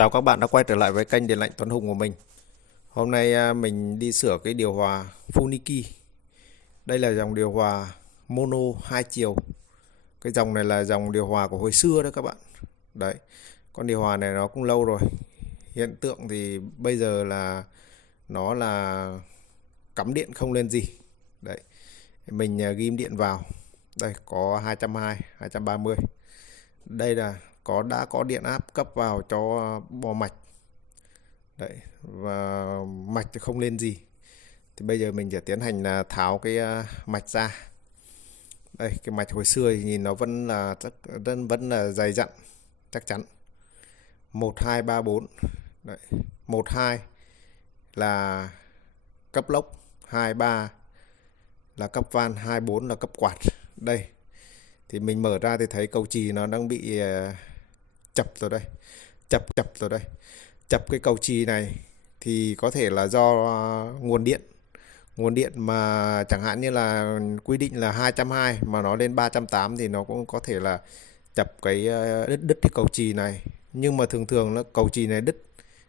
Chào các bạn đã quay trở lại với kênh Điện lạnh Tuấn Hùng của mình. Hôm nay mình đi sửa cái điều hòa Funiki. Đây là dòng điều hòa mono 2 chiều. Cái dòng này là dòng điều hòa của hồi xưa đó các bạn. Đấy, con điều hòa này nó cũng lâu rồi. Hiện tượng thì bây giờ là nó là cắm điện không lên gì. Đấy, mình ghim điện vào. Đây có 220, 230. Đây là đã có điện áp cấp vào cho bo mạch. Đấy, và mạch thì không lên gì. Thì bây giờ mình sẽ tiến hành là tháo cái mạch ra. Đây, cái mạch hồi xưa thì nhìn nó vẫn là dày dặn, chắc chắn. 1 2 3 4. Đấy, 1 2 là cấp lốc, 2 3 là cấp van, 2 4 là cấp quạt. Đây. Thì mình mở ra thì thấy cầu chì nó đang bị chập rồi đây. Chập rồi đây. Chập cái cầu chì này thì có thể là do nguồn điện mà chẳng hạn như là quy định là 220 mà nó lên 380 thì nó cũng có thể là chập cái đứt cái cầu chì này. Nhưng mà thường là cầu chì này đứt,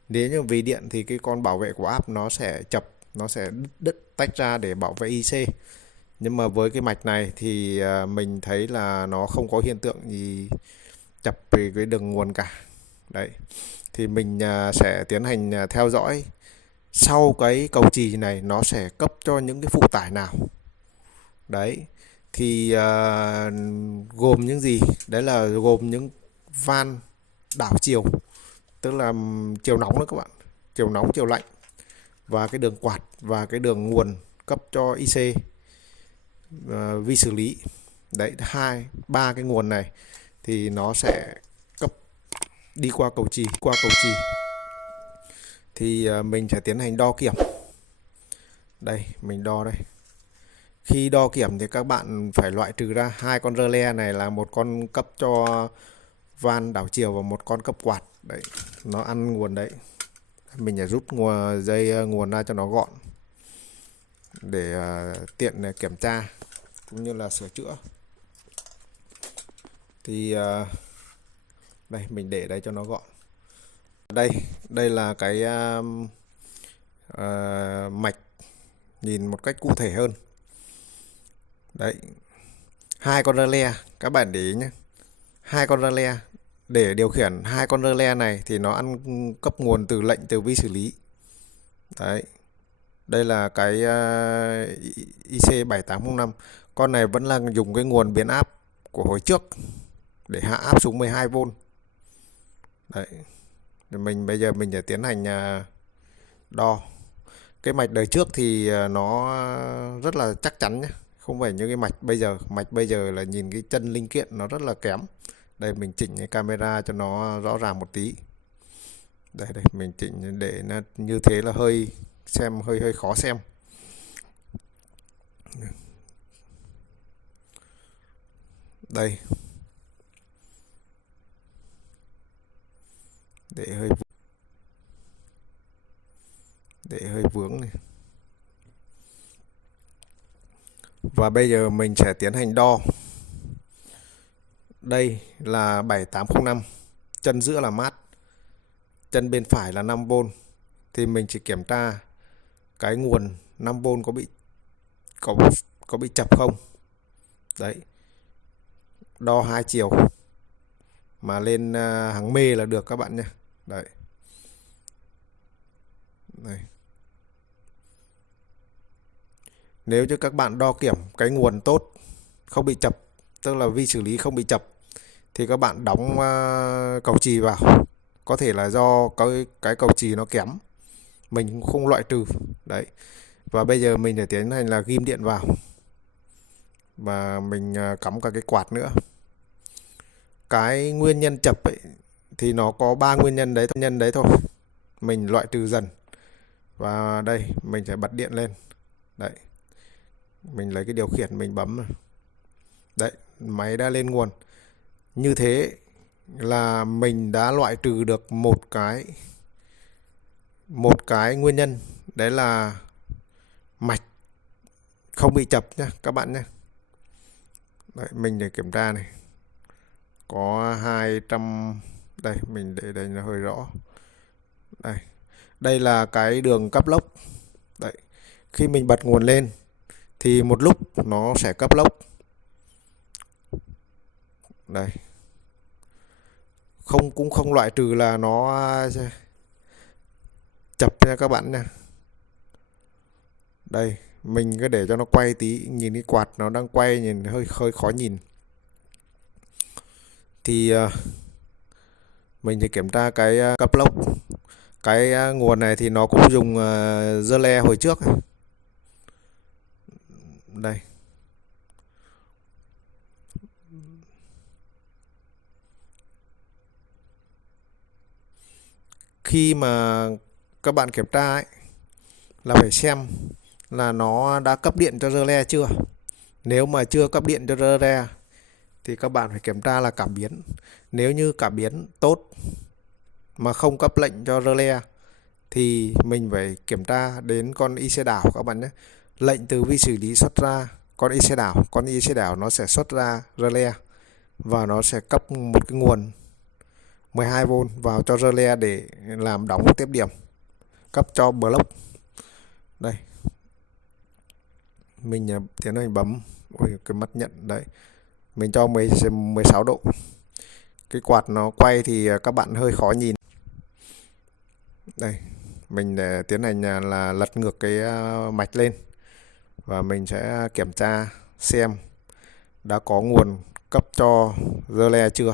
nếu như vì điện thì cái con bảo vệ của áp nó sẽ chập, nó sẽ đứt tách ra để bảo vệ IC. Nhưng mà với cái mạch này thì mình thấy là nó không có hiện tượng gì chập về cái đường nguồn cả. Đấy, thì mình sẽ tiến hành theo dõi sau cái cầu chì này nó sẽ cấp cho những cái phụ tải nào. Đấy, thì gồm những gì? Đấy là gồm những van đảo chiều, tức là chiều nóng đó các bạn, chiều nóng chiều lạnh, và cái đường quạt và cái đường nguồn cấp cho IC, vi xử lý. Đấy, 2 3 cái nguồn này thì nó sẽ cấp đi qua cầu chì. Thì mình sẽ tiến hành đo kiểm. Đây, mình đo đây. Khi đo kiểm thì các bạn phải loại trừ ra 2 con rơ le này là một con cấp cho van đảo chiều và một con cấp quạt. Đấy, nó ăn nguồn đấy. Mình sẽ rút dây nguồn ra cho nó gọn để tiện kiểm tra cũng như là sửa chữa. Thì đây, mình để đây cho nó gọn. Đây là cái mạch nhìn một cách cụ thể hơn. Đấy, 2 con rơ le, các bạn để ý nhé. 2 con rơ le, để điều khiển 2 con rơ le này thì nó ăn cấp nguồn từ lệnh từ vi xử lý. Đấy, đây là cái IC 7805. Con này vẫn là dùng cái nguồn biến áp của hồi trước để hạ áp xuống 12V. Đấy, bây giờ mình sẽ tiến hành đo. Cái mạch đời trước thì nó rất là chắc chắn nhé, không phải như cái mạch bây giờ. Mạch bây giờ là nhìn cái chân linh kiện nó rất là kém. Đây, mình chỉnh cái camera cho nó rõ ràng một tí. Đây, mình chỉnh để nó như thế là hơi khó xem. Đây, để hơi vướng này. Và bây giờ mình sẽ tiến hành đo. Đây là 7805, chân giữa là mát, chân bên phải là 5V. Thì mình chỉ kiểm tra cái nguồn 5V có bị chập không. Đấy, đo 2 chiều mà lên hàng mê là được các bạn nhé. Đấy. Đây. Nếu như các bạn đo kiểm cái nguồn tốt, không bị chập, tức là vi xử lý không bị chập, thì các bạn đóng cầu chì vào. Có thể là do cái cầu chì nó kém, mình cũng không loại trừ. Đấy. Và bây giờ mình sẽ tiến hành là ghim điện vào, và mình cắm cả cái quạt nữa. Cái nguyên nhân chập ấy thì nó có 3 nguyên nhân đấy thôi. Mình loại trừ dần. Và đây, mình sẽ bật điện lên. Đấy, mình lấy cái điều khiển mình bấm. Đấy, máy đã lên nguồn. Như thế là mình đã loại trừ được một cái nguyên nhân. Đấy là mạch không bị chập nhé các bạn nhé. Đấy, mình để kiểm tra này. Có 200. Đây, mình để đây nó hơi rõ. Đây, đây là cái đường cấp lốc. Đấy, khi mình bật nguồn lên thì một lúc nó sẽ cấp lốc. Đây, cũng không loại trừ là nó chập nha các bạn nha. Đây, mình cứ để cho nó quay tí, nhìn cái quạt nó đang quay nhìn hơi hơi khó nhìn. Thì mình sẽ kiểm tra cái cấp lốc. Cái nguồn này thì nó cũng dùng dơ le hồi trước. Đây, khi mà các bạn kiểm tra ấy, là phải xem là nó đã cấp điện cho rơ le chưa. Nếu mà chưa cấp điện cho rơ le thì các bạn phải kiểm tra là cảm biến. Nếu như cảm biến tốt mà không cấp lệnh cho rơ le thì mình phải kiểm tra đến con IC đảo các bạn nhé. Lệnh từ vi xử lý xuất ra con IC đảo, con IC đảo nó sẽ xuất ra rơ le và nó sẽ cấp một cái nguồn 12V vào cho rơ le để làm đóng tiếp điểm, cấp cho block. Đây, mình tiến hành bấm. Ôi, cái mắt nhận đấy, mình cho 16 độ. Cái quạt nó quay thì các bạn hơi khó nhìn. Đây, mình để tiến hành là lật ngược cái mạch lên và mình sẽ kiểm tra xem đã có nguồn cấp cho rơ le chưa.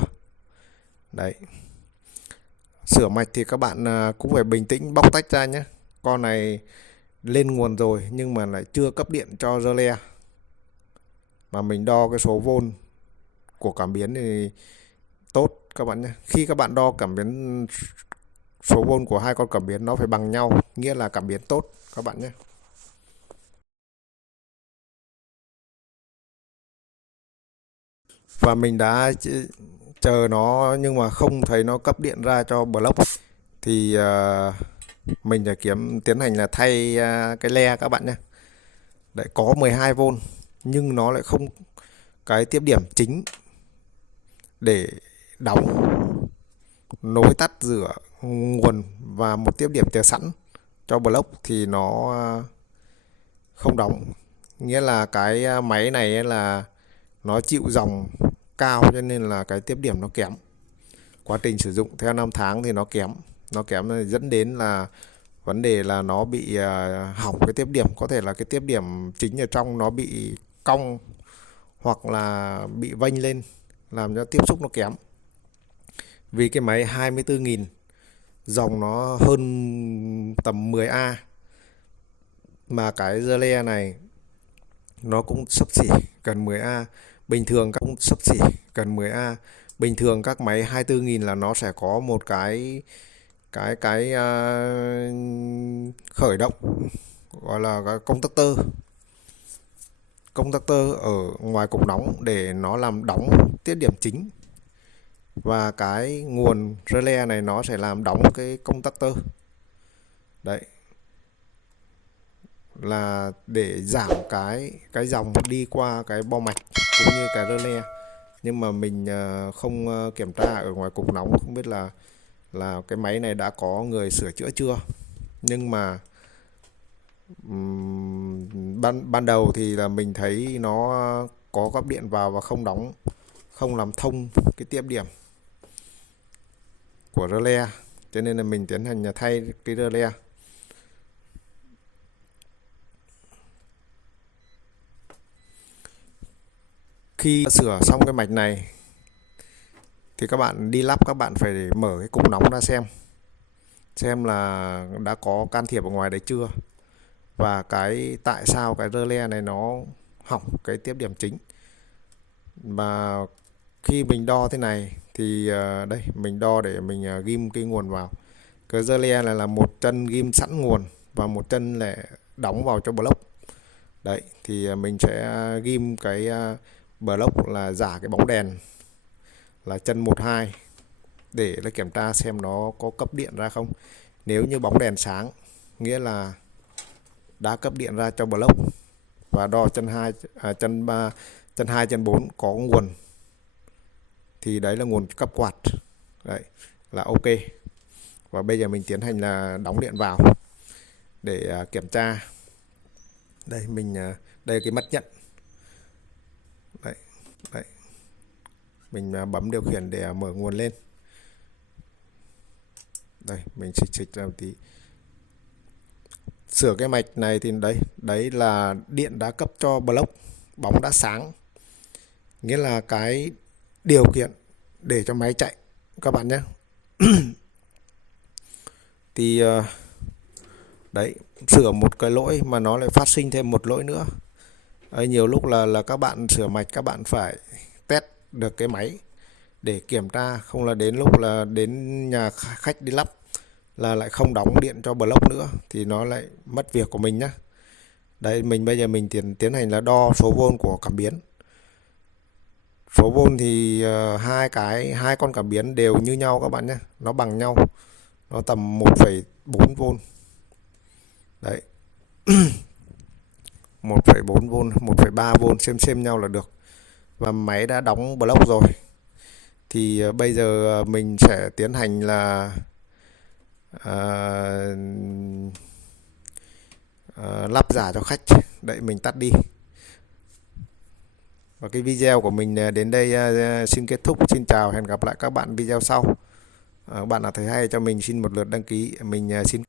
Đấy, sửa mạch thì các bạn cũng phải bình tĩnh bóc tách ra nhé. Con này lên nguồn rồi nhưng mà lại chưa cấp điện cho rơ le, mà mình đo cái số vôn của cảm biến thì tốt các bạn nhé. Khi các bạn đo cảm biến, số vôn của hai con cảm biến nó phải bằng nhau, nghĩa là cảm biến tốt các bạn nhé. Và mình đã chờ nó nhưng mà không thấy nó cấp điện ra cho block thì mình sẽ tiến hành là thay cái le các bạn nhé. Đấy, có 12V nhưng nó lại không cái tiếp điểm chính để đóng nối tắt giữa nguồn và một tiếp điểm chờ sẵn cho block thì nó không đóng. Nghĩa là cái máy này là nó chịu dòng cao cho nên là cái tiếp điểm nó kém. Quá trình sử dụng theo năm tháng thì nó kém dẫn đến là vấn đề là nó bị hỏng cái tiếp điểm. Có thể là cái tiếp điểm chính ở trong nó bị cong hoặc là bị vênh lên làm cho tiếp xúc nó kém. Vì cái máy 24.000 dòng nó hơn tầm 10A, mà cái rơ le này nó cũng xấp xỉ gần 10A. Bình thường cũng xấp xỉ gần 10A. Bình thường các máy 24.000 là nó sẽ có một cái khởi động gọi là cái contactor ở ngoài cục nóng để nó làm đóng tiết điểm chính, và cái nguồn relay này nó sẽ làm đóng cái contactor. Đấy là để giảm cái dòng đi qua cái bo mạch cũng như cái relay. Nhưng mà mình không kiểm tra ở ngoài cục nóng, không biết là cái máy này đã có người sửa chữa chưa. Nhưng mà ban đầu thì là mình thấy nó có cấp điện vào và không đóng, không làm thông cái tiếp điểm của rơ le, cho nên là mình tiến hành thay cái rơ le. Khi sửa xong cái mạch này thì các bạn đi lắp, các bạn phải mở cái cục nóng ra xem là đã có can thiệp ở ngoài đấy chưa, và tại sao cái rơ le này nó hỏng cái tiếp điểm chính. Và khi mình đo thế này thì đây mình đo để mình ghim cái nguồn vào. Cái rơ le này là một chân ghim sẵn nguồn và một chân lại đóng vào cho block. Đấy thì mình sẽ ghim cái block là giả cái bóng đèn là chân 12 để nó kiểm tra xem nó có cấp điện ra không. Nếu như bóng đèn sáng nghĩa là đã cấp điện ra cho block, và đo chân 2, chân 3, chân 2, chân 4 có nguồn thì đấy là nguồn cấp quạt. Đấy là ok. Và bây giờ mình tiến hành là đóng điện vào để kiểm tra. Đây đây là cái mắt nhận. Đấy, đấy. Mình bấm điều khiển để mở nguồn lên. Đây, mình xịt ra một tí. Sửa cái mạch này thì đấy là điện đã cấp cho block, bóng đã sáng, nghĩa là cái điều kiện để cho máy chạy các bạn nhé. Thì đấy, sửa một cái lỗi mà nó lại phát sinh thêm một lỗi nữa. Đấy, nhiều lúc là các bạn sửa mạch các bạn phải test được cái máy để kiểm tra, không là đến lúc là đến nhà khách đi lắp là lại không đóng điện cho block nữa thì nó lại mất việc của mình nhá. Đây, bây giờ mình tiến hành là đo số vôn của cảm biến. Số vôn thì hai con cảm biến đều như nhau các bạn nhé, nó bằng nhau, nó tầm 1,4V. Đấy. 1,4V, 1,3V xem nhau là được. Và máy đã đóng block rồi. Thì bây giờ mình sẽ tiến hành là lắp giả cho khách. Đấy, mình tắt đi. Và cái video của mình đến đây xin kết thúc. Xin chào, hẹn gặp lại các bạn video sau. Bạn nào thấy hay cho mình xin một lượt đăng ký. Mình xin